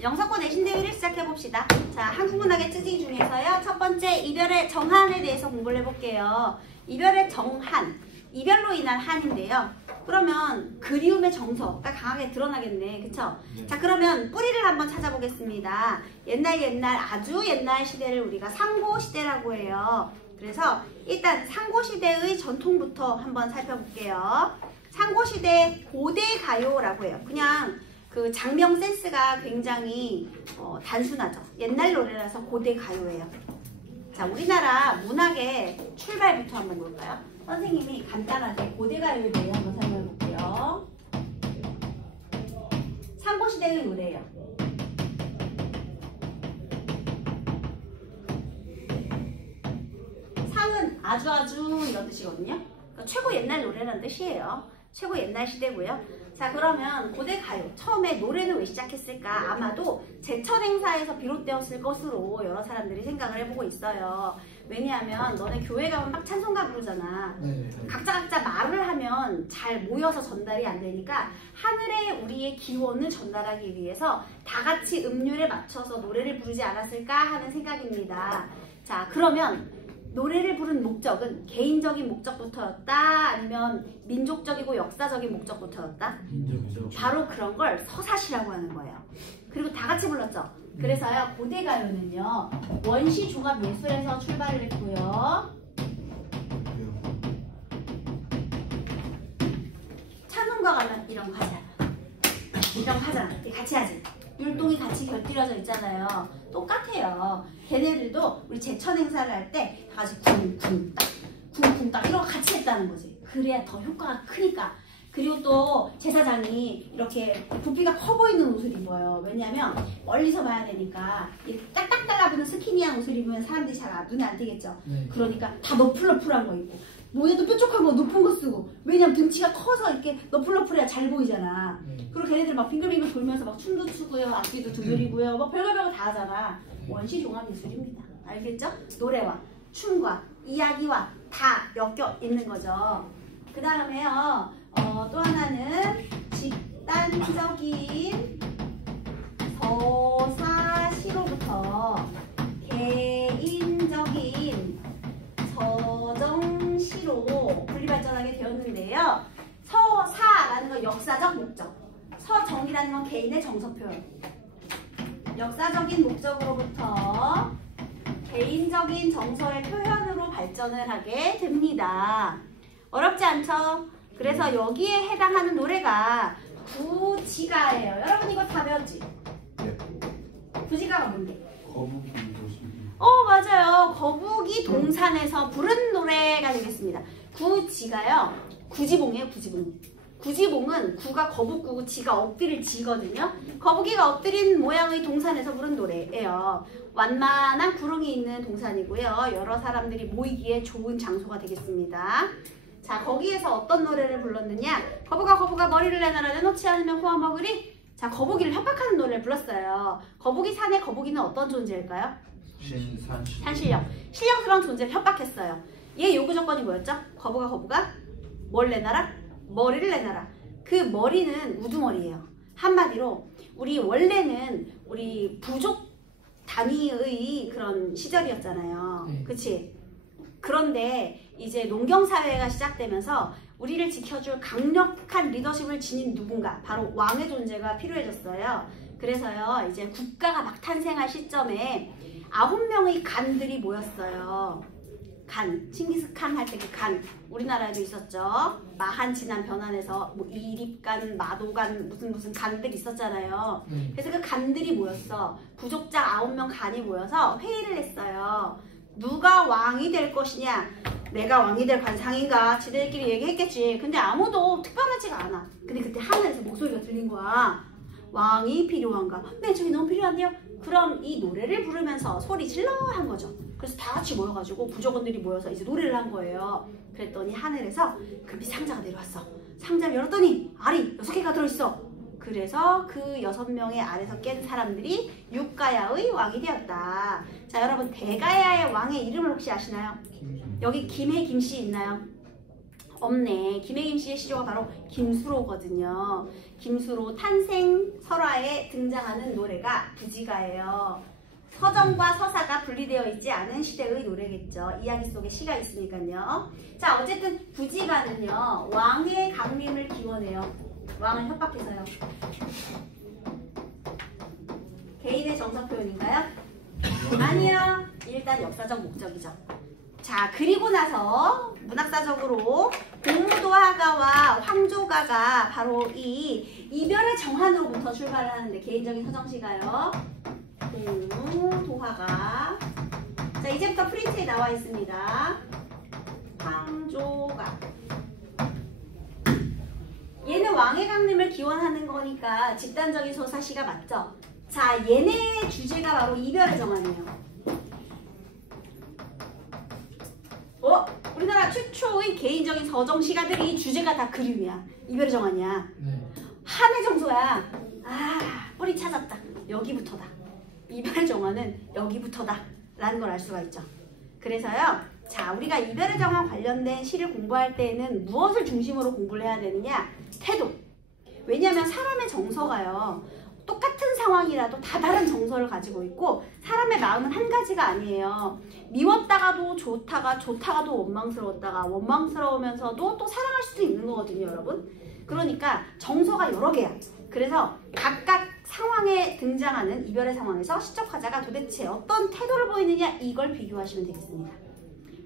영석고 내신 대회를 시작해봅시다. 자, 한국문학의 특징 중에서요. 첫 번째, 이별의 정한에 대해서 공부를 해볼게요. 이별의 정한, 이별로 인한 한인데요. 그러면 그리움의 정서가 강하게 드러나겠네. 그쵸? 네. 자, 그러면 뿌리를 한번 찾아보겠습니다. 옛날 아주 옛날 시대를 우리가 상고시대라고 해요. 그래서 일단 상고시대의 전통부터 한번 살펴볼게요. 상고시대 고대 가요라고 해요. 그냥 그 장명 센스가 굉장히 단순하죠. 옛날 노래라서 고대 가요예요. 자, 우리나라 문학의 출발부터 한번 볼까요? 선생님이 간단하게 고대 가요에 대해 한번 설명해 볼게요. 상고시대의 노래예요. 상은 아주 이런 뜻이거든요. 그러니까 최고 옛날 노래라는 뜻이에요. 최고 옛날 시대고요. 자, 그러면 고대 가요. 처음에 노래는 왜 시작했을까? 아마도 제천 행사에서 비롯되었을 것으로 여러 사람들이 생각을 해보고 있어요. 왜냐하면 너네 교회 가면 막 찬송가 부르잖아. 각자 말을 하면 잘 모여서 전달이 안 되니까 하늘에 우리의 기원을 전달하기 위해서 다 같이 음률에 맞춰서 노래를 부르지 않았을까 하는 생각입니다. 자, 그러면 노래를 부른 목적은 개인적인 목적부터였다? 아니면 민족적이고 역사적인 목적부터였다? 민족이죠. 바로 그런 걸 서사시라고 하는 거예요. 그리고 다 같이 불렀죠. 그래서요, 고대 가요는요, 원시 종합 예술에서 출발을 했고요. 찬송가 가면 이런 거 하잖아. 이런 거 하잖아. 같이 하지. 율동이 같이 곁들여져 있잖아요. 똑같아요. 걔네들도 우리 제천 행사를 할 때 다 같이 쿵쿵딱 이런 거 같이 했다는 거지. 그래야 더 효과가 크니까. 그리고 또 제사장이 이렇게 부피가 커 보이는 옷을 입어요. 왜냐면 멀리서 봐야 되니까 딱딱 달라붙는 스키니한 옷을 입으면 사람들이 잘 눈에 안 띄겠죠. 그러니까 다 너플너플한 거 입고 모양도 뾰족한 거 높은 거 쓰고, 왜냐면 등치가 커서 이렇게 너플너플해야 잘 보이잖아. 그리고 걔네들 막 빙글빙글 돌면서 막 춤도 추고요, 악기도 두드리고요, 막 별거 다 하잖아. 원시 종합 예술입니다. 알겠죠? 노래와 춤과 이야기와 다 엮여 있는 거죠. 그 다음에요, 또 하나는 집단적인 서사시로부터 개인적인 서정시로 분리발전하게 되었는데요. 서사라는 건 역사적 목적, 서정이라는 건 개인의 정서 표현. 역사적인 목적으로부터 개인적인 정서의 표현으로 발전을 하게 됩니다. 어렵지 않죠? 그래서 여기에 해당하는 노래가 구지가예요. 여러분 이거 다 배웠지? 네. 구지가가 뭔데? 거북이 맞아요. 거북이 동산에서 부른 노래가 되겠습니다. 구지가요. 구지봉이에요. 구지봉은 구가 거북구고 지가 엎드릴 지거든요. 거북이가 엎드린 모양의 동산에서 부른 노래예요. 완만한 구릉이 있는 동산이고요. 여러 사람들이 모이기에 좋은 장소가 되겠습니다. 자, 거기에서 어떤 노래를 불렀느냐? 거북아 머리를 내놔라, 내놓지 않으면 구워 먹으리. 자, 거북이를 협박하는 노래를 불렀어요. 거북이 산의 거북이는 어떤 존재일까요? 산신령. 신령스러운 존재를 협박했어요. 얘 요구 조건이 뭐였죠? 거북아 뭘 내놔라? 머리를 내놔라. 그 머리는 우두머리예요. 한마디로 원래는 우리 부족 단위의 그런 시절이었잖아요. 그치? 그런데 이제 농경사회가 시작되면서 우리를 지켜줄 강력한 리더십을 지닌 누군가, 바로 왕의 존재가 필요해졌어요. 그래서요, 이제 국가가 막 탄생할 시점에 9명의 간들이 모였어요. 간, 칭기스칸 할 때 그 간, 우리나라에도 있었죠. 마한, 진한, 변환해서 뭐 이립간, 마도간, 무슨 간들 있었잖아요. 그래서 그 간들이 모였어. 부족장 9명 간이 모여서 회의를 했어요. 누가 왕이 될 것이냐? 내가 왕이 될 관상인가? 지들끼리 얘기했겠지. 근데 아무도 특별하지가 않아. 근데 그때 하늘에서 목소리가 들린 거야. 왕이 필요한가? 네, 저기 너무 필요한데요? 그럼 이 노래를 부르면서 소리 질러 한 거죠. 그래서 다 같이 모여가지고 부족원들이 모여서 이제 노래를 한 거예요. 그랬더니 하늘에서 금빛 상자가 내려왔어. 상자를 열었더니 알이 6개가 들어있어. 그래서 그 6명의 알에서 깬 사람들이 육가야의 왕이 되었다. 자, 여러분 대가야의 왕의 이름을 혹시 아시나요? 여기 김해 김씨 있나요? 없네. 김혜김 씨의 시조가 바로 김수로거든요. 김수로 탄생 설화에 등장하는 노래가 부지가예요. 서정과 서사가 분리되어 있지 않은 시대의 노래겠죠. 이야기 속에 시가 있으니까요. 자, 어쨌든 부지가는요. 왕의 강림을 기원해요. 왕을 협박해서요. 개인의 정서 표현인가요? 아니요. 일단 역사적 목적이죠. 자, 그리고 나서 문학사적으로 공무도화가와 황조가가 바로 이 이별의 정한으로부터 출발을 하는데 개인적인 서정시가요. 공무도화가. 자, 이제부터 프린트에 나와 있습니다. 황조가. 얘는 왕의 강림을 기원하는 거니까 집단적인 서사시가 맞죠? 자, 얘네 주제가 바로 이별의 정한이에요. 우리나라 최초의 개인적인 서정시가들이 주제가 다 그림이야. 이별의 정한이야. 네. 한의 정서야. 뿌리 찾았다. 여기부터다. 이별의 정한은 여기부터다 라는 걸 알 수가 있죠. 그래서요. 자, 우리가 이별의 정한 관련된 시를 공부할 때에는 무엇을 중심으로 공부를 해야 되느냐? 태도. 왜냐하면 사람의 정서가요. 똑같은 상황이라도 다 다른 정서를 가지고 있고 사람의 마음은 한 가지가 아니에요. 미웠다가도 좋다가도 원망스러웠다가 원망스러우면서도 또 사랑할 수도 있는 거거든요, 여러분. 그러니까 정서가 여러 개야. 그래서 각각 상황에 등장하는 이별의 상황에서 시적 화자가 도대체 어떤 태도를 보이느냐 이걸 비교하시면 되겠습니다.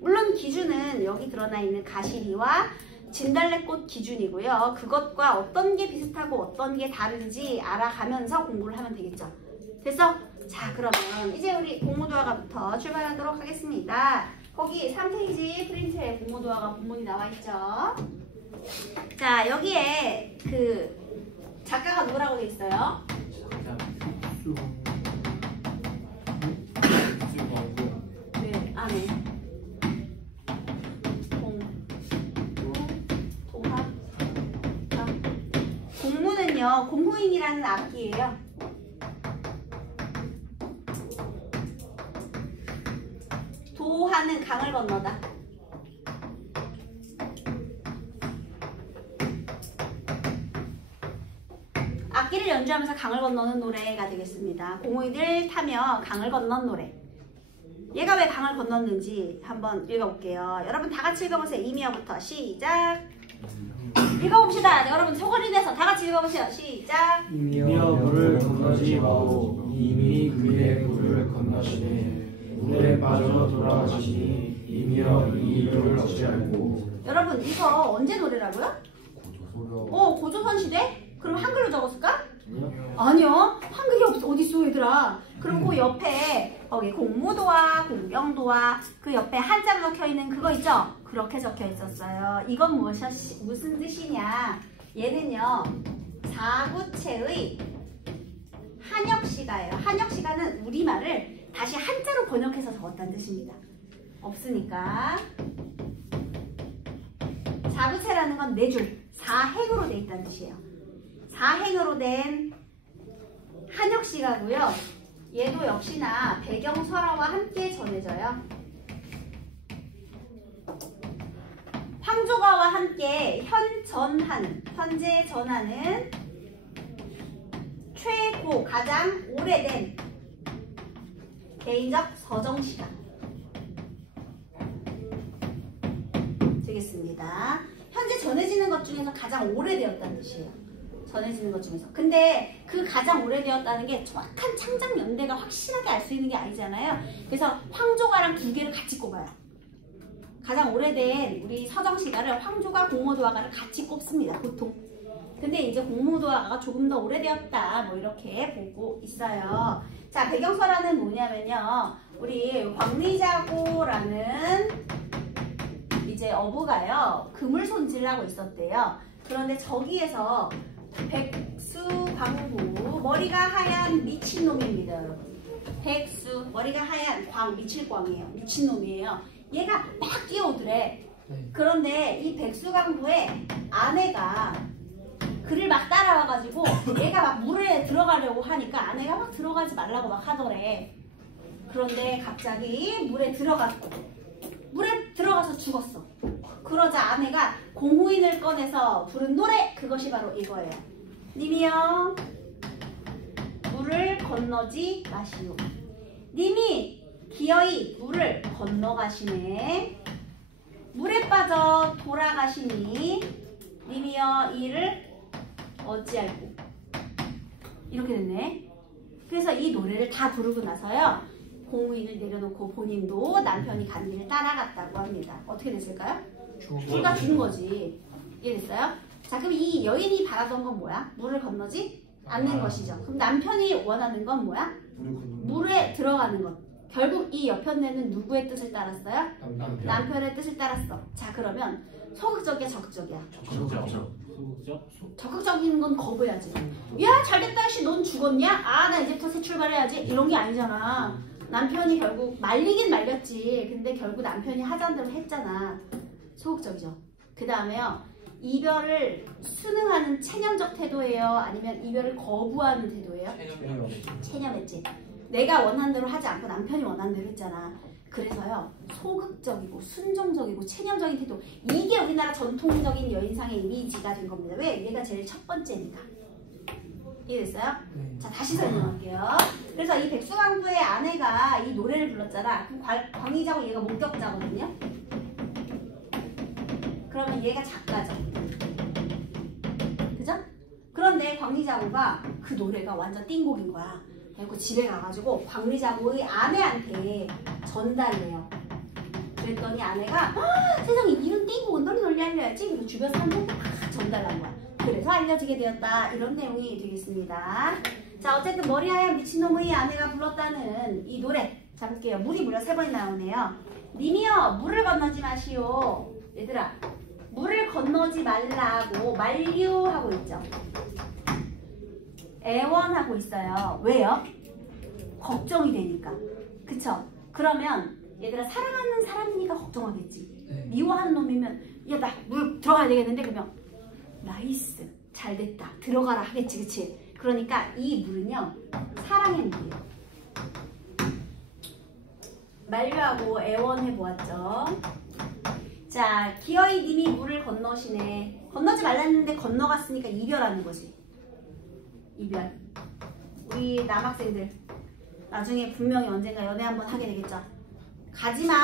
물론 기준은 여기 드러나 있는 가시리와 진달래꽃 기준이고요. 그것과 어떤 게 비슷하고 어떤 게 다른지 알아가면서 공부를 하면 되겠죠. 됐어? 자, 그러면 이제 우리 공무도화가부터 출발하도록 하겠습니다. 거기 3페이지 프린트에 공무도화가 본문이 나와 있죠. 자, 여기에 그 작가가 누구라고 돼 있어요? 네, 안에 공무는요, 공무인이라는 악기예요. 도하는 강을 건너다. 악기를 연주하면서 강을 건너는 노래가 되겠습니다. 공무인을 타며 강을 건넌 노래. 얘가 왜 강을 건넜는지 한번 읽어볼게요. 여러분 다 같이 읽어보세요. 이미어부터 시작. 읽어봅시다. 여러분 소거리 내서 다 같이 읽어보세요. 시작. 이미여 물을 건너지 마오. 이미 그의 물을 건너시네. 물에 빠져 돌아가시니 이미여 이 일을 어찌할꼬. 여러분 이거 언제 노래라고요? 고조선 시대? 그럼 한글로 적었을까? 아니요. 한글이 어딨어 얘들아. 그럼 그 옆에 거기 공무도화, 공경도화 그 옆에 한자로 적혀있는 그거 있죠? 그렇게 적혀 있었어요. 이건 무슨 뜻이냐? 얘는요. 사구체의 한역시가예요. 한역시가는 우리말을 다시 한자로 번역해서 적었다는 뜻입니다. 없으니까. 사구체라는 건 네 줄, 사행으로 돼 있다는 뜻이에요. 사행으로 된 한역시가고요. 얘도 역시나 배경설화와 함께 전해져요. 황조가와 함께 현재 전하는 최고 가장 오래된 개인적 서정시가 되겠습니다. 현재 전해지는 것 중에서 가장 오래되었다는 뜻이에요. 전해지는 것 중에서. 근데 그 가장 오래되었다는 게 정확한 창작 연대가 확실하게 알 수 있는 게 아니잖아요. 그래서 황조가랑 두 개를 같이 꼽아요. 가장 오래된 우리 서정시가를 황조가, 공무도화가를 같이 꼽습니다. 보통. 근데 이제 공무도화가가 조금 더 오래되었다. 뭐 이렇게 보고 있어요. 자, 배경설화는 뭐냐면요. 우리 광리자고라는 이제 어부가요. 금을 손질하고 있었대요. 그런데 저기에서 백수광부, 머리가 하얀 미친놈입니다, 여러분. 백수, 머리가 하얀 광, 미칠광이에요. 미친놈이에요. 얘가 막 뛰어오더래. 그런데 이 백수광부의 아내가 그를 막 따라와가지고 얘가 막 물에 들어가려고 하니까 아내가 막 들어가지 말라고 막 하더래. 그런데 갑자기 물에 들어가서 죽었어. 그러자 아내가 공후인을 꺼내서 부른 노래, 그것이 바로 이거예요. 님이여 물을 건너지 마시오. 님이 기어이 물을 건너가시네. 물에 빠져 돌아가시니 님이여 이를 어찌할꼬. 이렇게 됐네. 그래서 이 노래를 다 부르고 나서요, 공후인을 내려놓고 본인도 남편이 간 길을 따라갔다고 합니다. 어떻게 됐을까요? 둘 다 죽은 거지. 이해됐어요? 자, 그럼 이 여인이 바라던 건 뭐야? 물을 건너지 않는 것이죠. 그럼 남편이 원하는 건 뭐야? 물에 들어가는 것. 결국 이 여편네는 누구의 뜻을 따랐어요? 남편의 뜻을 따랐어. 자, 그러면 소극적이야, 적극적이야? 적극적인 건 거부해야지. 야, 잘됐다, 씨, 넌 죽었냐? 아, 나 이제부터 새 출발해야지. 이런 게 아니잖아. 남편이 결국 말리긴 말렸지. 근데 결국 남편이 하자는 대로 했잖아. 소극적이죠. 그 다음에요, 이별을 순응하는 체념적 태도예요? 아니면 이별을 거부하는 태도예요? 체념했지. 내가 원하는 대로 하지 않고 남편이 원하는 대로 했잖아. 그래서요, 소극적이고 순종적이고 체념적인 태도, 이게 우리나라 전통적인 여인상의 이미지가 된 겁니다. 왜? 얘가 제일 첫 번째니까. 이해됐어요? 자, 다시 설명할게요. 그래서 이 백수강부의 아내가 이 노래를 불렀잖아. 그럼 광희자고 얘가 목격자거든요. 그러면 얘가 작가죠. 그죠? 그런데 광희자고가 그 노래가 완전 띵곡인 거야. 그래서 집에 가가지고 광희자고의 아내한테 전달해요. 그랬더니 아내가 세상에 이런 띵곡은 널리 알려야지. 그리고 주변 사람들 다 전달한 거야. 그래서 알려지게 되었다. 이런 내용이 되겠습니다. 자, 어쨌든 머리하얀 미친놈의 아내가 불렀다는 이 노래. 자, 볼게요. 물이 무려 3번이 나오네요. 님이여 물을 건너지 마시오. 얘들아, 물을 건너지 말라고 만류하고 있죠. 애원하고 있어요. 왜요? 걱정이 되니까. 그쵸? 그러면 얘들아, 사랑하는 사람이니까 걱정하겠지. 미워하는 놈이면 야, 나 물 들어가야 되겠는데? 그러면 나이스, 잘됐다, 들어가라 하겠지. 그치? 그러니까 이 물은요, 사랑의 물이에요. 만류하고 애원해 보았죠. 자, 기어이 님이 물을 건너시네. 건너지 말랐는데 건너갔으니까 이별하는 거지. 이별. 우리 남학생들 나중에 분명히 언젠가 연애 한번 하게 되겠죠. 가지마.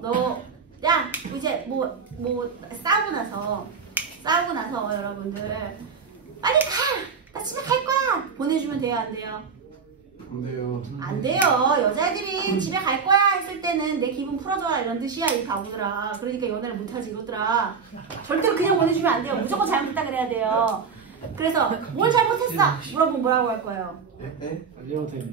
너, 야, 이제 뭐 싸우고 나서 여러분들 빨리 가! 나 집에 갈 거야! 보내주면 돼요, 안 돼요? 안 돼요. 안 돼요. 여자애들이 집에 갈 거야 했을 때는 내 기분 풀어줘라 이런 뜻이야, 이 바보들아. 그러니까 연애를 못하지, 이것들아. 절대로 그냥 보내주면 안 돼요. 무조건 잘못했다 그래야 돼요. 그래서 뭘 잘못했어? 물어보면 뭐라고 할 거예요?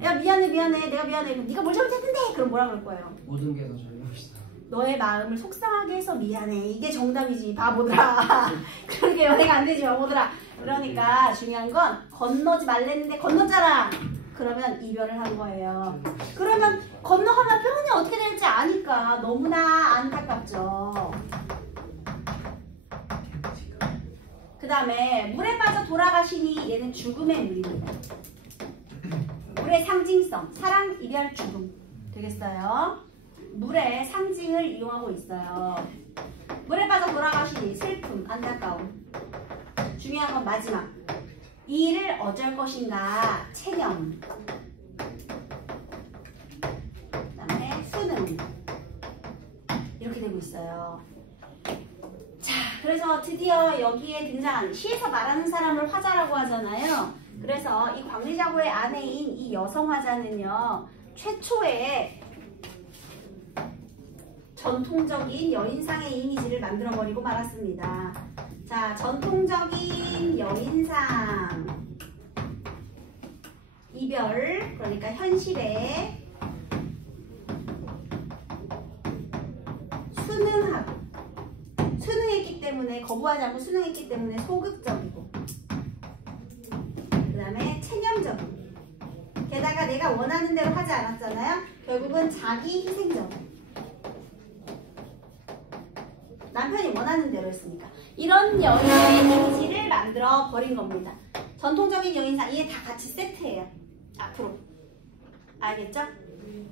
야, 미안해, 내가 미안해. 네가 뭘 잘못했는데? 그럼 뭐라 그럴 거예요? 모든 게 다 잘못이다. 너의 마음을 속상하게 해서 미안해. 이게 정답이지, 바보들아. 그렇게 연애가 안 되지, 바보들아. 그러니까 중요한 건 건너지 말랬는데 건넜잖아. 그러면 이별을 한 거예요. 그러면 건너가면 표현이 어떻게 될지 아니까 너무나 안타깝죠. 그 다음에 물에 빠져 돌아가시니, 얘는 죽음의 물입니다. 물의 상징성, 사랑, 이별, 죽음 되겠어요. 물의 상징을 이용하고 있어요. 물에 빠져 돌아가시니, 슬픔, 안타까움. 중요한 건 마지막, 이 일을 어쩔 것인가, 체념. 그 다음에 수능. 이렇게 되고 있어요. 자, 그래서 드디어 여기에 등장한, 시에서 말하는 사람을 화자라고 하잖아요. 그래서 이 광리자고의 아내인 이 여성 화자는요, 최초의 전통적인 여인상의 이미지를 만들어버리고 말았습니다. 자, 전통적인 여인상. 이별, 그러니까 현실에 순응하고, 순응했기 때문에, 거부하지 않고 순응했기 때문에 소극적이고, 그 다음에 체념적이고, 게다가 내가 원하는 대로 하지 않았잖아요. 결국은 자기 희생적. 남편이 원하는 대로 했으니까. 이런 여인의 이미지를 만들어 버린 겁니다. 전통적인 여인상, 이게 다 같이 세트예요. 앞으로. 알겠죠?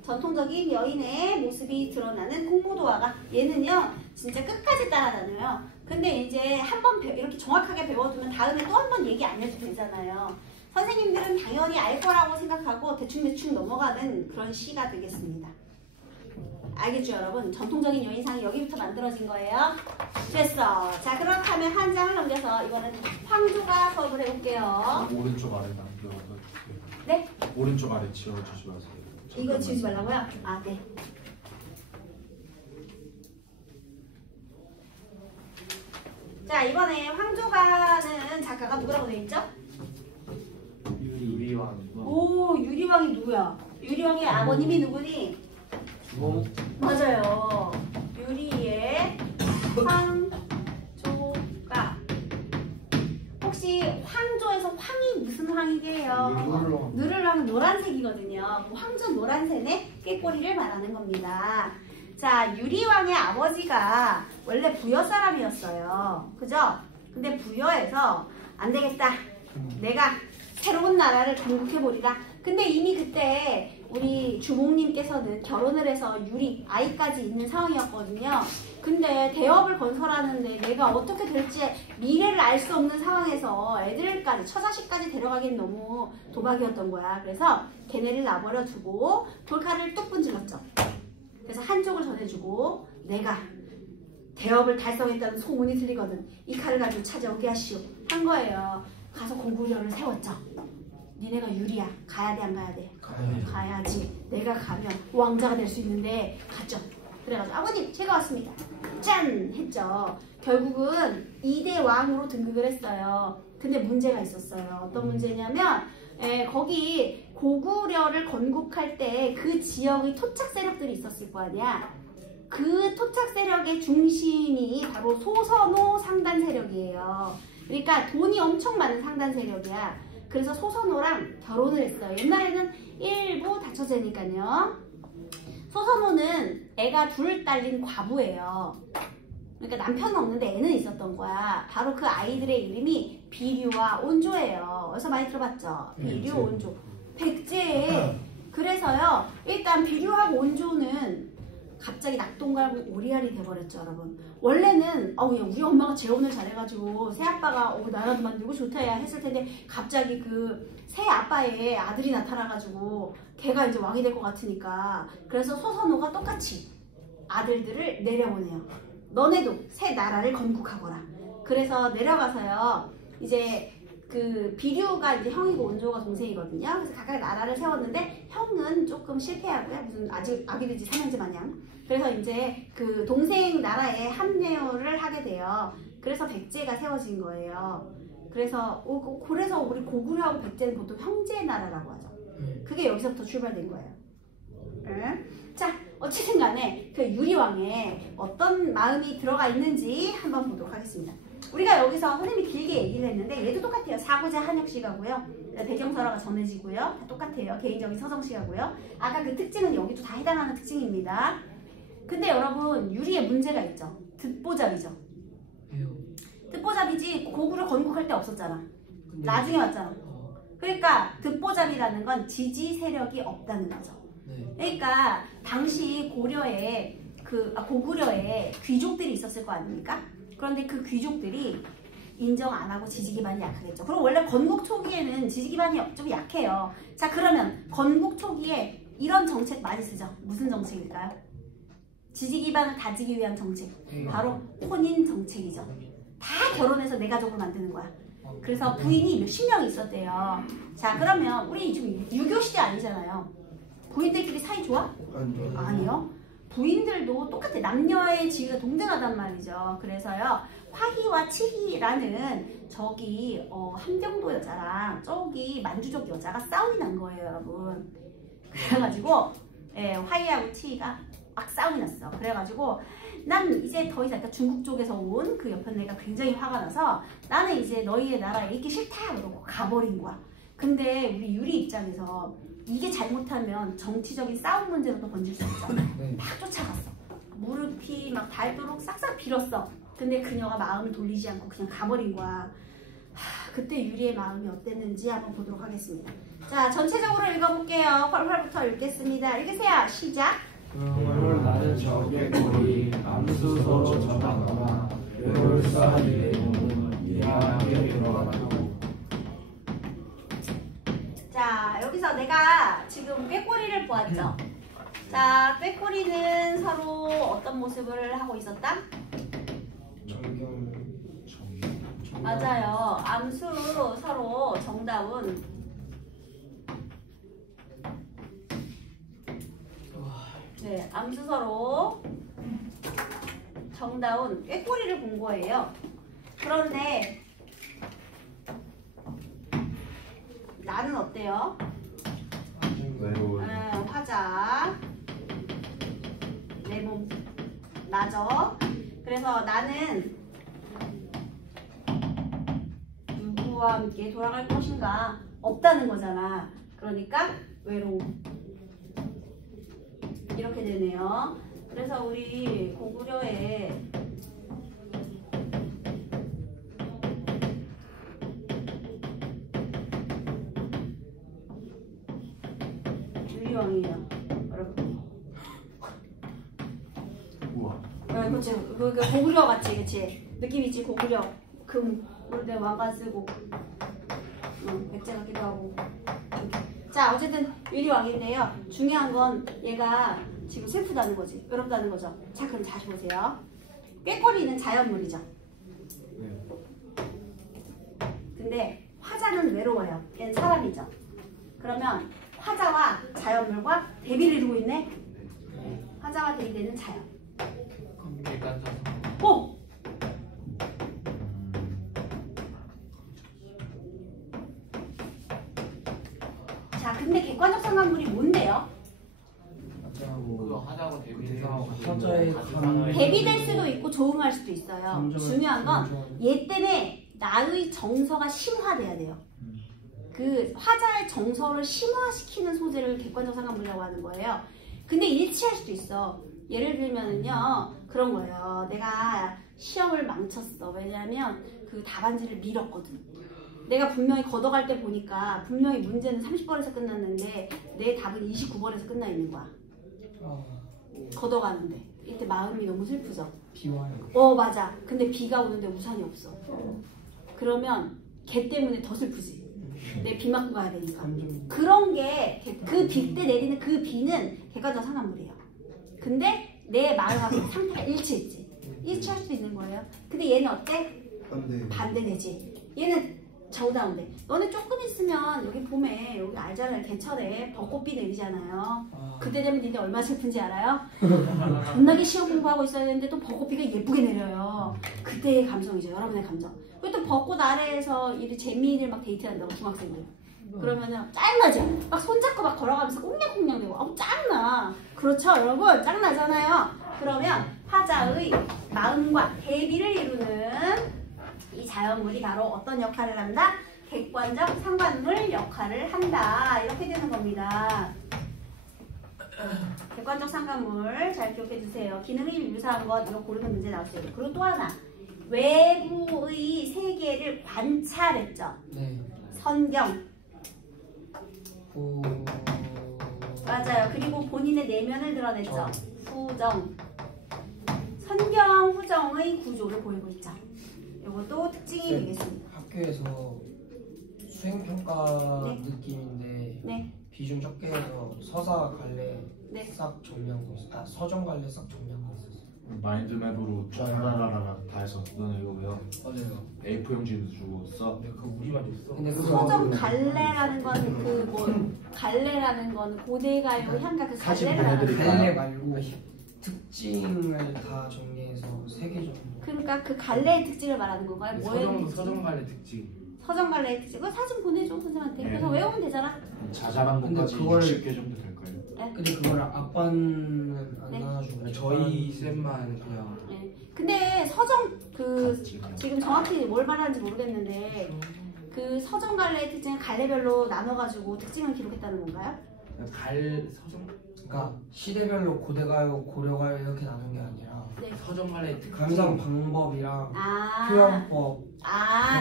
전통적인 여인의 모습이 드러나는 홍보도화가, 얘는요, 진짜 끝까지 따라다녀요. 근데 이제 한번 이렇게 정확하게 배워두면 다음에 또 한 번 얘기 안 해도 되잖아요. 선생님들은 당연히 알 거라고 생각하고 대충대충 넘어가는 그런 시가 되겠습니다. 알겠죠, 여러분? 전통적인 여인상이 여기부터 만들어진 거예요. 됐어. 자, 그렇다면 한 장을 넘겨서 이거는 황조가 수업을 해볼게요. 오른쪽 아래 남겨서 네? 오른쪽 아래 지워주지 마세요. 이거 지우지 말라고요? 아, 네. 자, 이번에 황조가는 작가가 누구라고 되어 있죠? 유리왕. 오, 유리왕이 누구야? 유리왕의 아버님이 누구니? 주몽. 맞아요. 유리의 황조가. 혹시 황조에서 황이 무슨 황이게요? 누를왕 노란색이거든요. 황조 노란색의 꾀꼬리를 말하는 겁니다. 자, 유리왕의 아버지가 원래 부여 사람이었어요. 그죠? 근데 부여에서 안 되겠다. 내가 새로운 나라를 건국해보리라. 근데 이미 그때 우리 주몽님께서는 결혼을 해서 유리 아이까지 있는 상황이었거든요. 근데 대업을 건설하는데 내가 어떻게 될지 미래를 알 수 없는 상황에서 애들까지 처자식까지 데려가기엔 너무 도박이었던 거야. 그래서 걔네를 놔버려 두고 돌칼을 뚝 분질렀죠. 그래서 한쪽을 전해주고 내가 대업을 달성했다는 소문이 들리거든. 이 칼을 가지고 찾아오게 하시오. 한 거예요. 가서 고구려를 세웠죠. 니네가 유리야. 가야 돼, 안 가야 돼? 가야지. 내가 가면 왕자가 될 수 있는데 갔죠. 그래가지고 아버님 제가 왔습니다. 짠! 했죠. 결국은 2대 왕으로 등극을 했어요. 근데 문제가 있었어요. 어떤 문제냐면 거기 고구려를 건국할 때 그 지역의 토착 세력들이 있었을 거 아니야. 그 토착 세력의 중심이 바로 소선호 상단 세력이에요. 그러니까 돈이 엄청 많은 상단 세력이야. 그래서 소선호랑 결혼을 했어요. 옛날에는 일부 다처제니까요. 소선호는 애가 둘 딸린 과부예요. 그러니까 남편은 없는데 애는 있었던 거야. 바로 그 아이들의 이름이 비류와 온조예요. 어디서 많이 들어봤죠? 비류, 온조. 백제. 그래서요. 일단 비류하고 온조는 갑자기 낙동강을 오리알이 돼버렸죠, 여러분. 원래는 야, 우리 엄마가 재혼을 잘해가지고 새아빠가 나라도 만들고 좋다야 했을 텐데 갑자기 그 새아빠의 아들이 나타나가지고 걔가 이제 왕이 될 것 같으니까 그래서 소선호가 똑같이 아들들을 내려보내요. 너네도 새 나라를 건국하거라. 그래서 내려가서요. 이제 그 비류가 이제 형이고 온조가 동생이거든요. 그래서 각각 나라를 세웠는데 형은 조금 실패하고요. 무슨 아직 아기돼지 삼형제 마냥. 그래서 이제 그 동생 나라에 합류를 하게 돼요. 그래서 백제가 세워진 거예요. 그래서 우리 고구려하고 백제는 보통 형제 나라라고 하죠. 그게 여기서부터 출발된 거예요. 자, 어쨌든 간에 그 유리왕에 어떤 마음이 들어가 있는지 한번 보도록 하겠습니다. 우리가 여기서 선생님이 길게 얘기를 했는데 얘도 똑같아요. 사구제 한역시가고요. 배경설화가 전해지고요. 다 똑같아요. 개인적인 서정시가고요. 아까 그 특징은 여기도 다 해당하는 특징입니다. 근데 여러분 유리에 문제가 있죠. 듣보잡이죠. 듣보잡이지 고구려 건국할 때 없었잖아. 나중에 왔잖아. 그러니까 듣보잡이라는 건 지지 세력이 없다는 거죠. 그러니까 당시 고구려에 귀족들이 있었을 거 아닙니까? 그런데 그 귀족들이 인정 안 하고 지지 기반이 약하겠죠. 그럼 원래 건국 초기에는 지지 기반이 좀 약해요. 자, 그러면 건국 초기에 이런 정책 많이 쓰죠. 무슨 정책일까요? 지지 기반을 다지기 위한 정책. 바로 혼인 정책이죠. 다 결혼해서 내 가족을 만드는 거야. 그래서 부인이 몇십 명 있었대요. 자, 그러면 우리 지금 유교 시대 아니잖아요. 부인들끼리 사이 좋아? 아니요. 부인들도 똑같아. 남녀의 지위가 동등하단 말이죠. 그래서요. 화희와 치희라는 저기 함경도 여자랑 저기 만주족 여자가 싸움이 난 거예요, 여러분. 그래가지고 화희하고 치희가 막 싸움이 났어. 그래가지고 난 이제 더 이상, 그러니까 중국 쪽에서 온 그 옆에 내가 굉장히 화가 나서 나는 이제 너희의 나라에 있기 싫다 그러고 가버린 거야. 근데 우리 유리 입장에서 이게 잘못하면 정치적인 싸움 문제로도 번질 수 있죠. 막 쫓아갔어. 무릎이 막 닳도록 싹싹 빌었어. 근데 그녀가 마음을 돌리지 않고 그냥 가버린 거야. 그때 유리의 마음이 어땠는지 한번 보도록 하겠습니다. 자, 전체적으로 읽어볼게요. 펄펄부터 읽겠습니다. 읽으세요. 시작. 외로울 나는 적의 꼬리 암수 서로 전하거나 외로울 사이에 미안하게 돌아가고. 자, 여기서 내가 지금 꾀꼬리를 보았죠? 자, 꾀꼬리는 서로 어떤 모습을 하고 있었다? 맞아요. 암수 서로 정답은 네, 암수 서로 정답은 꾀꼬리를 본 거예요. 그런데 나는 어때요? 외로울. 화자 내 몸 나죠? 그래서 나는 누구와 함께 돌아갈 것인가? 없다는 거잖아. 그러니까 외로움 이렇게 되네요. 그래서 우리 고구려의 유리왕이에요, 여러분. 우와. 그치, 그 고구려 같지, 그치? 느낌 있지, 고구려. 금, 그럴 때 왕관 쓰고, 백제 같기도 하고. 이렇게. 자, 어쨌든 유리왕인데요. 중요한 건 얘가 지금 슬프다는 거지, 외롭다는 거죠. 자, 그럼 다시 보세요. 꾀꼬리는 자연물이죠. 근데 화자는 외로워요. 얘는 사람이죠. 그러면 화자와 자연물과 대비를 이루고 있네. 화자와 대비되는 자연. 오! 자, 근데 객관적 상관물이 뭔데요? 그거 하자고 대비해서 화자의 대비될 수도 있고 조응할 수도 있어요. 중요한 건 얘 때문에 나의 정서가 심화돼야 돼요. 그 화자의 정서를 심화시키는 소재를 객관적 상관물이라고 하는 거예요. 근데 일치할 수도 있어. 예를 들면은요, 그런 거예요. 내가 시험을 망쳤어. 왜냐하면 그 답안지를 밀었거든. 내가 분명히 걷어갈 때 보니까 분명히 문제는 30번에서 끝났는데 내 답은 29번에서 끝나 있는 거야. 걷어가는데. 이때 마음이 너무 슬프죠. 비 와요. 맞아. 근데 비가 오는데 우산이 없어. 그러면 걔 때문에 더 슬프지. 내 비 맞고 가야 되니까. 그런 게 그 비 때 내리는 그 비는 객관적 상관물이에요. 근데 내 마음하고 상태가 일치했지. 일치할 수 있는 거예요. 근데 얘는 어때? 반대되지. 얘는 정다운데. 너네 조금 있으면 여기 봄에 여기 알잖아요. 개철에 벚꽃비 내리잖아요. 그때 되면 니네 얼마나 슬픈지 알아요? 존나게 시험 공부하고 있어야 되는데 또 벚꽃비가 예쁘게 내려요. 그때의 감성이죠. 여러분의 감정. 그리고 또 벚꽃 아래에서 이 재미를 막 데이트한다고 중학생들. 그러면은 짜증나죠? 막 손잡고 막 걸어가면서 꽁냥꽁냥 대고 아우 짜증나. 그렇죠 여러분? 짜증나잖아요. 그러면 화자의 마음과 대비를 이루는 이 자연물이 바로 어떤 역할을 한다? 객관적 상관물 역할을 한다. 이렇게 되는 겁니다. 객관적 상관물 잘 기억해 주세요. 기능이 유사한 것 이거 고르는 문제 나왔어요. 그리고 또 하나 외부의 세계를 관찰했죠. 네. 선경. 맞아요. 그리고 본인의 내면을 드러냈죠. 후정. 선경, 후정의 구조를 보이고 있죠. 이것도 특징이 되겠습니다. 학교에서 수행평가 네. 느낌인데 네. 비중 적게 해서 서사 갈래 네. 싹 정리하고 있었어. 서정 갈래 싹 정리하고 있었어. 마인드맵으로 쫙라라라 다 해서 너는 이거 왜요? 맞아요. A4 용지도 주고 써? 그거 우리만 줬어. 근데 그거 서정 갈래라는 건 그 뭐 갈래라는 건 고대가요 향가 그 사진 갈래를 말하는 보내드릴까요? 거예요. 갈래 말고 특징을 다 정리해서 3개 정도. 그러니까 그 갈래의 특징을 말하는 건가요? 뭐의 특징? 서정갈래 특징. 서정 갈래의 특징. 그거 사진 보내줘 선생님한테. 그래서 네. 외우면 되잖아. 자잘한 근데 것까지 그걸- 60개 정도 될까요? 근데 그걸 아빠는 안 네. 나눠주고 저희 쌤만 그냥 네. 근데 서정 그 같이 그냥. 지금 정확히 뭘 말하는지 모르겠는데 그 서정 갈래의 특징은 갈래별로 나눠가지고 특징을 기록했다는 건가요? 서정 그러니까 시대별로 고대가요, 고려가요 이렇게 나눈 게 아니라 서정갈래 특징. 감상 방법이랑 아, 표현법.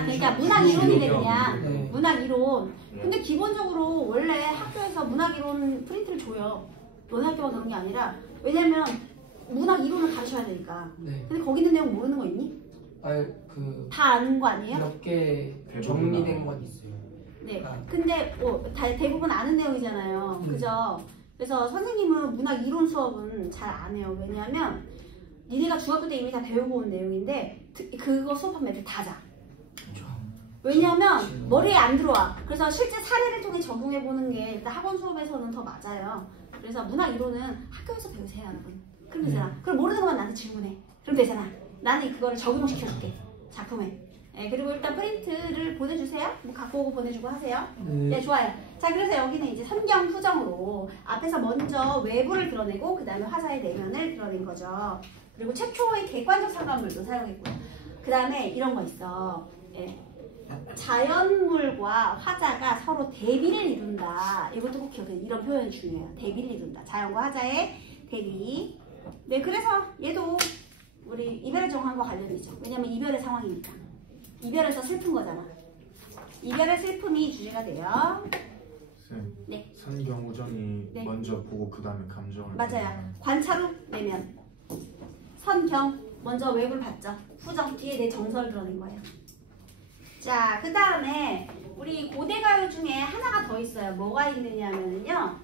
그러니까 문학 이론이 되느냐? 네. 문학 이론. 근데 기본적으로 원래 학교에서 문학 이론 프린트를 줘요. 너네 학교만 그런 게 아니라 왜냐면 문학 이론을 가르쳐야 되니까. 네. 근데 거기 있는 내용 모르는 거 있니? 그 다 아는 거 아니에요? 몇 개 정리된 건 있어요. 네. 아. 근데 대부분 아는 내용이잖아요. 그죠? 그래서 선생님은 문학 이론 수업은 잘 안 해요. 왜냐하면 니네가 중학교 때 이미 다 배우고 온 내용인데 그거 수업하면 애들 다 자. 왜냐하면 머리에 안 들어와. 그래서 실제 사례를 통해 적용해보는 게 일단 학원 수업에서는 더 맞아요. 그래서 문학 이론은 학교에서 배우세요, 여러분. 그럼 되잖아. 그럼 모르는 것만 나한테 질문해. 그럼 되잖아. 나는 그거를 적용시켜줄게. 작품에. 네, 그리고 일단 프린트를 보내주세요. 뭐 갖고 오고 보내주고 하세요. 네, 좋아요. 자, 그래서 여기는 이제 선경 후정으로 앞에서 먼저 외부를 드러내고 그 다음에 화자의 내면을 드러낸 거죠. 그리고 최초의 객관적 상관물도 사용했고요. 그 다음에 이런 거 있어. 예. 자연물과 화자가 서로 대비를 이룬다. 이것도 꼭 기억해. 이런 표현이 중요해요. 대비를 이룬다. 자연과 화자의 대비. 네, 그래서 얘도 우리 이별의 정황과 관련이죠. 왜냐면 이별의 상황이니까. 이별에서 슬픈 거잖아. 이별의 슬픔이 주제가 돼요. 쌤, 네. 선경우정이 네. 먼저 보고 그 다음에 감정을 맞아요. 관찰 후 내면. 선경 먼저 외부를 봤죠. 후정 뒤에 내 정서를 드러낸 거예요. 자, 그 다음에 우리 고대가요 중에 하나가 더 있어요. 뭐가 있느냐면요.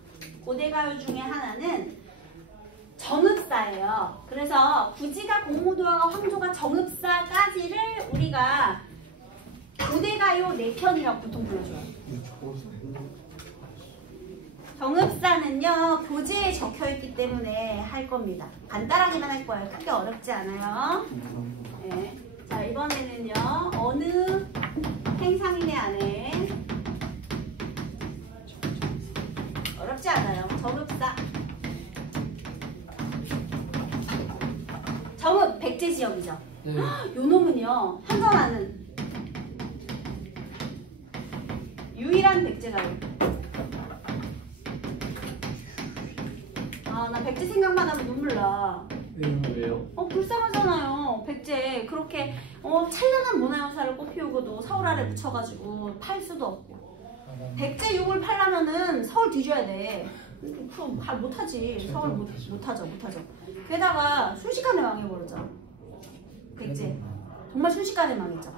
고대가요 중에 하나는 정읍사예요. 그래서 구지가, 공무도화가, 황조가, 정읍사까지를 우리가 고대가요 4편이라고 보통 불러줘요. 정읍사는요, 교재에 적혀있기 때문에 할 겁니다. 간단하게만 할 거예요. 크게 어렵지 않아요. 네. 자, 이번에는요, 어느 행상인의 안에 어렵지 않아요. 정읍사. 정읍 백제 지역이죠. 네. 요 놈은요, 한전하는 유일한 백제가요. 아, 나 백제 생각만 하면 눈물 나. 왜요? 불쌍하잖아요. 백제 그렇게 찬란한 문화유산을 꽃피우고도 서울 아래 붙여가지고 팔 수도 없고. 백제 욕을 팔려면은 서울 뒤져야 돼. 그럼 못하지. 서울 못하죠. 게다가 순식간에 망해버렸죠. 백제 정말 순식간에 망했죠.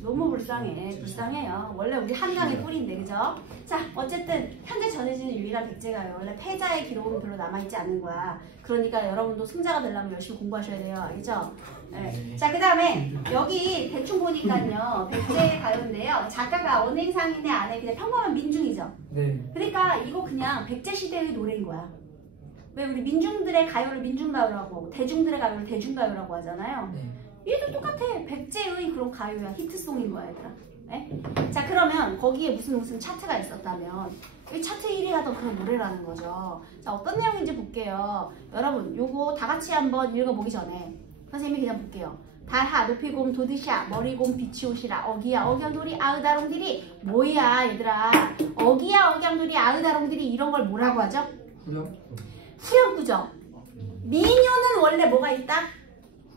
너무 불쌍해요. 원래 우리 한강의 뿌리인데, 그죠? 자, 어쨌든 현재 전해지는 유일한 백제가요. 원래 패자의 기록은 별로 남아있지 않는 거야. 그러니까 여러분도 승자가 되려면 열심히 공부하셔야 돼요. 알겠죠? 네. 자, 그 다음에 여기 대충 보니까요. 백제 가요인데요. 작가가 언행상인의 안에 그냥 평범한 민중이죠. 네. 그러니까 이거 그냥 백제 시대의 노래인 거야. 왜 우리 민중들의 가요를 민중가요라고 하고 대중들의 가요를 대중가요라고 하잖아요. 네. 얘도 똑같아. 백제의 그런 가요야. 히트송인 거야, 얘들아. 네? 자, 그러면 거기에 무슨 차트가 있었다면 이 차트 1위 하던 그런 노래라는 거죠. 자, 어떤 내용인지 볼게요. 여러분, 요거 다 같이 한번 읽어보기 전에 선생님이 그냥 볼게요. 달하, 높이곰, 도드샤, 머리곰, 빛이 오시라. 어기야, 억양돌이, 아으다롱들이. 뭐야, 얘들아. 어기야, 억양돌이, 아으다롱들이 이런 걸 뭐라고 하죠? 후렴구죠. 민요는 원래 뭐가 있다?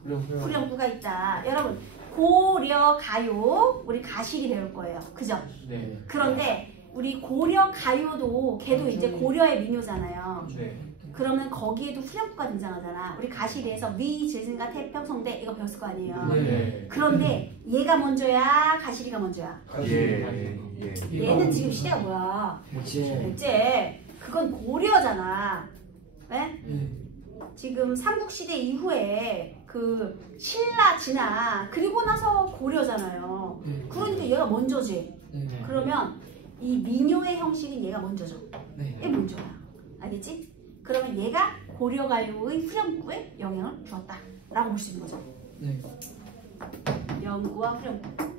후렴구가 있다. 여러분, 고려 가요 우리 가실이 배울 거예요. 그죠? 네. 그런데 우리 고려 가요도 걔도 이제 고려의 민요잖아요. 네. 그러면 거기에도 후렴구가 등장하잖아. 우리 가실에서 위, 질승가, 태평, 성대 이거 배웠을 거 아니에요. 네. 그런데 얘가 먼저야, 가실이가 먼저야? 예. 얘는 지금 시대가 뭐야? 백제. 그건 고려잖아. 네? 지금 삼국시대 이후에 그 신라, 진화 그리고 나서 고려잖아요. 그러니까 얘가 먼저지. 그러면 이 민요의 형식은 얘가 먼저죠. 얘 먼저야. 알겠지? 그러면 얘가 고려가요의 후렴구에 영향을 주었다 라고 볼 수 있는 거죠. 영구와 후렴구.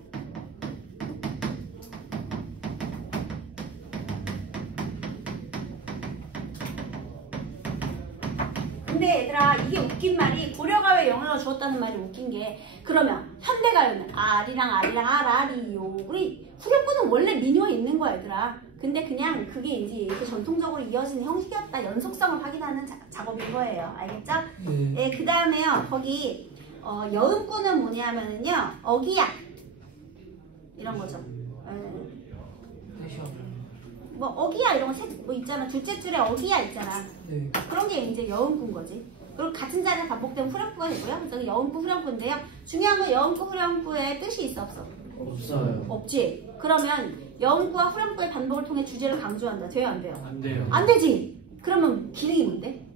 근데 얘들아, 이게 웃긴 말이 고려가요에 영향을 주었다는 말이 웃긴 게, 그러면 현대가요는 아리랑 아라리요. 우리 후렴구는 원래 민요에 있는 거야, 얘들아. 근데 그냥 그게 이제 이렇게 전통적으로 이어지는 형식이었다. 연속성을 확인하는 작업인 거예요. 알겠죠? 네, 그 다음에요. 거기 여음구는 뭐냐면은요. 어기야. 이런 거죠. 뭐 어기야 이런 거 뭐 있잖아. 둘째 줄에 어기야 있잖아. 네. 그런 게 이제 여음구인 거지. 그리고 같은 자리에 반복되면 후렴구가 되고요. 그래서 여음구 후렴구인데요. 중요한 건 여음구 후렴구의 뜻이 있어 없어? 없어요. 없지. 그러면 여음구와 후렴구의 반복을 통해 주제를 강조한다. 돼요 안 돼요? 안 돼요. 안 되지. 그러면 기능이 뭔데?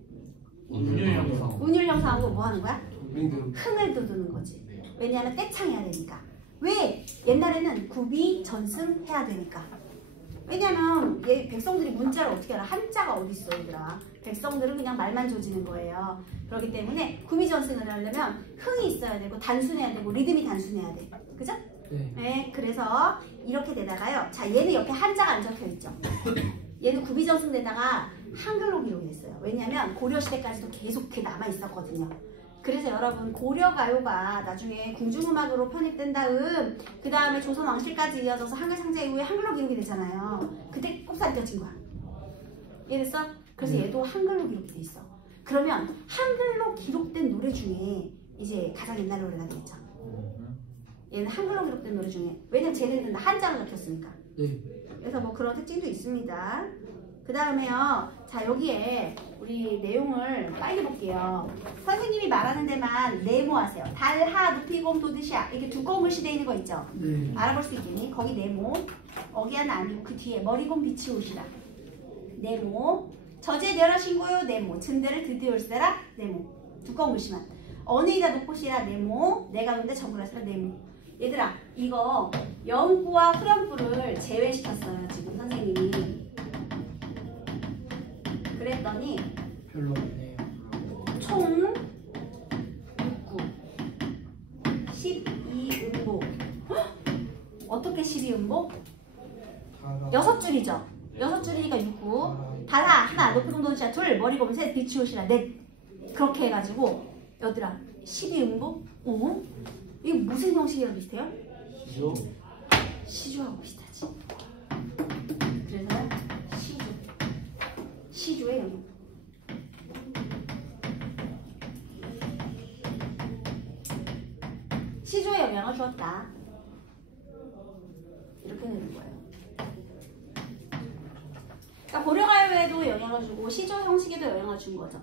운율 형성. 운율 형성하고 뭐 하는 거야? 리듬. 흥을 돋우는 거지. 왜냐하면 떼창해야 되니까. 왜? 옛날에는 구비 전승해야 되니까. 왜냐면 얘 백성들이 문자를 어떻게 알아? 한자가 어디 있어 얘들아. 백성들은 그냥 말만 조지는 거예요. 그렇기 때문에 구비 전승을 하려면 흥이 있어야 되고 단순해야 되고 리듬이 단순해야 돼. 그죠? 네. 네. 그래서 이렇게 되다가요. 자 얘는 옆에 한자가 안 적혀 있죠. 얘는 구비 전승되다가 한글로 기록이 됐어요. 왜냐면 고려시대까지도 계속 그게 남아 있었거든요. 그래서 여러분 고려가요가 나중에 궁중음악으로 편입된 다음 그 다음에 조선 왕실까지 이어져서 한글 상제 이후에 한글로 기록이 되잖아요. 그때 꼽살이 껴진 거야. 이해됐어? 그래서 얘도 한글로 기록이 돼 있어. 그러면 한글로 기록된 노래 중에 이제 가장 옛날 노래가 되겠죠. 얘는 한글로 기록된 노래 중에 왜냐면 쟤네는 한자로 적혔으니까. 네. 그래서 뭐 그런 특징도 있습니다. 그 다음에요. 자 여기에 우리 내용을 빨리 볼게요. 선생님이 말하는 데만 네모하세요. 달, 하, 높이, 곰, 도드시아 이렇게 두꺼운 글씨 돼 있는 거 있죠? 네. 알아볼 수 있겠니? 거기 네모. 어기야는 아니고 그 뒤에 머리곰 빛이 오시라. 네모. 저제 내라 신고요. 네모. 증대를 드디올세라. 네모. 두꺼운 글씨만. 어느이다 높으시라. 네모. 내가 근데 정글하시라. 네모. 얘들아 이거 영구와 후렴구를 제외시켰어요. 지금 선생님이. 그랬더니 별로 없네요. 총 6구 12음보. 어떻게 12음보? 달아. 6줄이죠. 6줄이니까 6구. 달하 하나, 높이 공도시아 둘, 머리 검 셋, 빛이 오시라 넷. 그렇게 해가지고 얘들아 12음보? 어? 이거 무슨 형식이랑 비슷해요? 시조. 시조하고 비슷하지. 그래서 시조의 영역. 시조의 영향을 주었다. 이렇게 되는 거예요. 그러니까 고려가요에도 영향을 주고 시조 형식에도 영향을 준 거죠.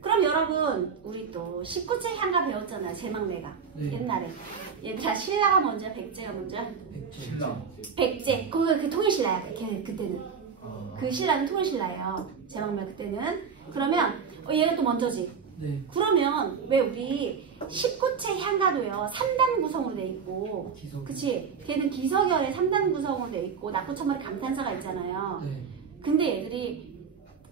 그럼 여러분 우리 또 19제 향가 배웠잖아요. 제막내가. 네. 옛날에. 얘들아 신라가 먼저야 백제가 먼저야? 신라. 백제. 그 통일신라야. 그때는. 그 신라는 통일신라예요. 제막내 그때는. 그러면 얘가 또 먼저지. 네. 그러면 왜 우리 19체 향가도요 3단 구성으로 돼 있고 기성. 그치? 걔는 기서결의 3단 구성으로 돼 있고 낙구천머리 감탄사가 있잖아요. 네. 근데 얘들이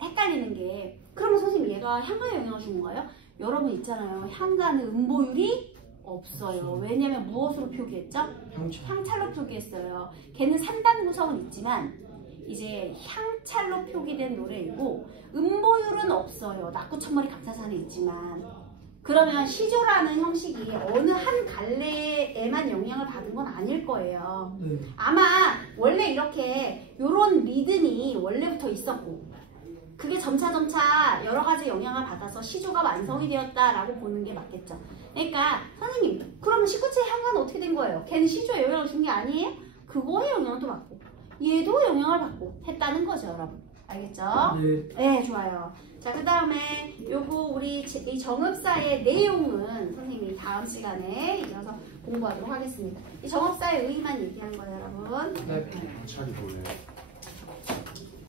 헷갈리는 게 그러면 선생님 얘가 향가에 영향을 준 건가요? 여러분 있잖아요. 향가는 음보율이 없어요. 왜냐면 무엇으로 표기했죠? 향찰로 표기했어요. 걔는 3단 구성은 있지만 이제 향찰로 표기된 노래이고 음보율은 없어요. 낙구천머리 감탄사는 있지만 그러면 시조라는 형식이 어느 한 갈래에만 영향을 받은 건 아닐 거예요. 네. 아마 원래 이렇게 요런 리듬이 원래부터 있었고 그게 점차 여러 가지 영향을 받아서 시조가 완성이 되었다라고 보는 게 맞겠죠. 그러니까 선생님 그러면 19체 향가는 어떻게 된 거예요? 걔는 시조에 영향을 준 게 아니에요? 그거에 영향도 받고 얘도 영향을 받고 했다는 거죠 여러분. 알겠죠? 네. 네 좋아요. 자 그 다음에 요거 우리 이 정읍사의 내용은 선생님이 다음 시간에 이어서 공부하도록 하겠습니다. 이 정읍사의 의의만 얘기한 거예요 여러분. 네. 차리 뭐예요?